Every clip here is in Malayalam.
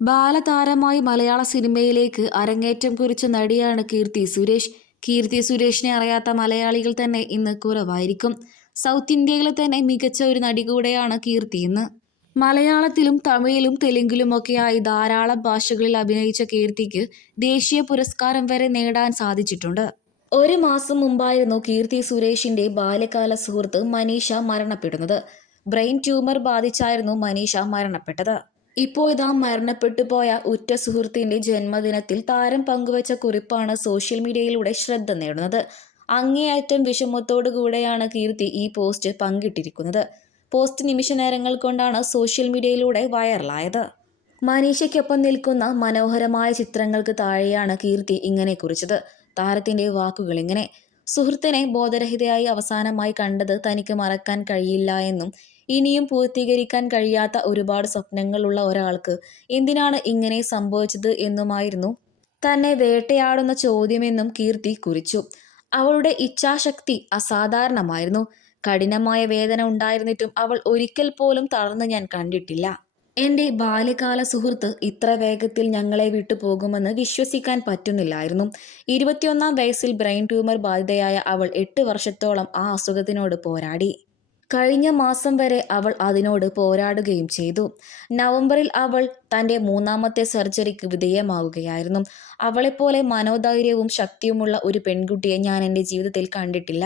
ബാലതാരമായി മലയാള സിനിമയിലേക്ക് അരങ്ങേറ്റം കുറിച്ച നടിയാണ് കീർത്തി സുരേഷ്. കീർത്തി സുരേഷിനെ അറിയാത്ത മലയാളികൾ തന്നെ ഇന്ന് കുറവായിരിക്കും. സൗത്ത് ഇന്ത്യയിലെ തന്നെ മികച്ച ഒരു നടി കൂടെയാണ് കീർത്തി ഇന്ന്. മലയാളത്തിലും തമിഴിലും തെലുങ്കിലുമൊക്കെയായി ധാരാളം ഭാഷകളിൽ അഭിനയിച്ച കീർത്തിക്ക് ദേശീയ പുരസ്കാരം വരെ നേടാൻ സാധിച്ചിട്ടുണ്ട്. ഒരു മാസം മുമ്പായിരുന്നു കീർത്തി സുരേഷിന്റെ ബാല്യകാല സുഹൃത്ത് മനീഷ മരണപ്പെടുന്നത്. ബ്രെയിൻ ട്യൂമർ ബാധിച്ചായിരുന്നു മനീഷ മരണപ്പെട്ടത്. ഇപ്പോൾ ഇതാ മരണപ്പെട്ടു പോയ ഉറ്റ സുഹൃത്തിന്റെ ജന്മദിനത്തിൽ താരം പങ്കുവച്ച കുറിപ്പാണ് സോഷ്യൽ മീഡിയയിലൂടെ ശ്രദ്ധ നേടുന്നത്. അങ്ങേയറ്റം വിഷമത്തോടു കൂടെയാണ് കീർത്തി ഈ പോസ്റ്റ് പങ്കിട്ടിരിക്കുന്നത്. പോസ്റ്റ് നിമിഷ നേരങ്ങൾ കൊണ്ടാണ് സോഷ്യൽ മീഡിയയിലൂടെ വൈറലായത്. മനീഷയ്ക്കൊപ്പം നിൽക്കുന്ന മനോഹരമായ ചിത്രങ്ങൾക്ക് താഴെയാണ് കീർത്തി ഇങ്ങനെ കുറിച്ചത്. താരത്തിന്റെ വാക്കുകൾ ഇങ്ങനെ സുഹൃത്തിനെ ബോധരഹിതയായി അവസാനമായി കണ്ടത് തനിക്ക് മറക്കാൻ കഴിയില്ല എന്നും ഇനിയും പൂർത്തീകരിക്കാൻ കഴിയാത്ത ഒരുപാട് സ്വപ്നങ്ങളുള്ള ഒരാൾക്ക് എന്തിനാണ് ഇങ്ങനെ സംഭവിച്ചത് എന്നുമായിരുന്നു തന്നെ വേട്ടയാടുന്ന ചോദ്യമെന്നും കീർത്തി കുറിച്ചു. അവളുടെ ഇച്ഛാശക്തി അസാധാരണമായിരുന്നു. കഠിനമായ വേദന ഉണ്ടായിരുന്നിട്ടും അവൾ ഒരിക്കൽ പോലും തളർന്ന് ഞാൻ കണ്ടിട്ടില്ല. എന്റെ ബാല്യകാല സുഹൃത്ത് ഇത്ര വേഗത്തിൽ ഞങ്ങളെ വിട്ടു പോകുമെന്ന് വിശ്വസിക്കാൻ പറ്റുന്നില്ലായിരുന്നു. ഇരുപത്തിയൊന്നാം വയസ്സിൽ ബ്രെയിൻ ട്യൂമർ ബാധിതയായ അവൾ എട്ട് വർഷത്തോളം ആ അസുഖത്തിനോട് പോരാടി. കഴിഞ്ഞ മാസം വരെ അവൾ അതിനോട് പോരാടുകയും ചെയ്തു. നവംബറിൽ അവൾ തന്റെ മൂന്നാമത്തെ സർജറിക്ക് വിധേയമാവുകയായിരുന്നു. അവളെപ്പോലെ മനോധൈര്യവും ശക്തിയുമുള്ള ഒരു പെൺകുട്ടിയെ ഞാൻ എന്റെ ജീവിതത്തിൽ കണ്ടിട്ടില്ല.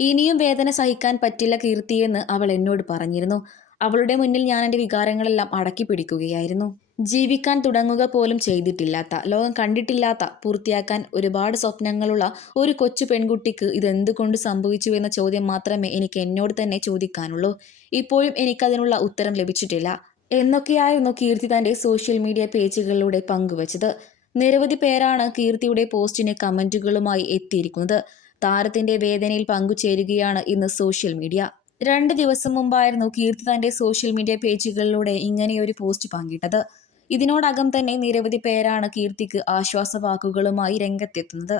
ഇനിയും വേദന സഹിക്കാൻ പറ്റില്ല കീർത്തിയെന്ന് അവൾ എന്നോട് പറഞ്ഞിരുന്നു. അവളുടെ മുന്നിൽ ഞാൻ എന്റെ വികാരങ്ങളെല്ലാം അടക്കി പിടിക്കുകയായിരുന്നു. ജീവിക്കാൻ തുടങ്ങുക പോലും ചെയ്തിട്ടില്ലാത്ത ലോകം കണ്ടിട്ടില്ലാത്ത പൂർത്തിയാക്കാൻ ഒരുപാട് സ്വപ്നങ്ങളുള്ള ഒരു കൊച്ചു പെൺകുട്ടിക്ക് ഇതെന്തുകൊണ്ട് സംഭവിച്ചു എന്ന ചോദ്യം മാത്രമേ എനിക്ക് എന്നോട് തന്നെ ചോദിക്കാനുള്ളൂ. ഇപ്പോഴും എനിക്കതിനുള്ള ഉത്തരം ലഭിച്ചിട്ടില്ല. എന്നൊക്കെയായിരുന്നു കീർത്തി തന്റെ സോഷ്യൽ മീഡിയ പേജുകളിലൂടെ പങ്കുവച്ചത്. നിരവധി പേരാണ് കീർത്തിയുടെ പോസ്റ്റിന് കമന്റുകളുമായി എത്തിയിരിക്കുന്നത്. താരത്തിന്റെ വേദനയിൽ പങ്കുചേരുകയാണ് ഇന്ന് സോഷ്യൽ മീഡിയ. രണ്ട് ദിവസം മുമ്പായിരുന്നു കീർത്തി തന്റെ സോഷ്യൽ മീഡിയ പേജുകളിലൂടെ ഇങ്ങനെ ഒരു പോസ്റ്റ് പങ്കിട്ടത്. ഇതിനോടകം തന്നെ നിരവധി പേരാണ് കീർത്തിക്ക് ആശ്വാസവാക്കുകളുമായി രംഗത്തെത്തുന്നത്.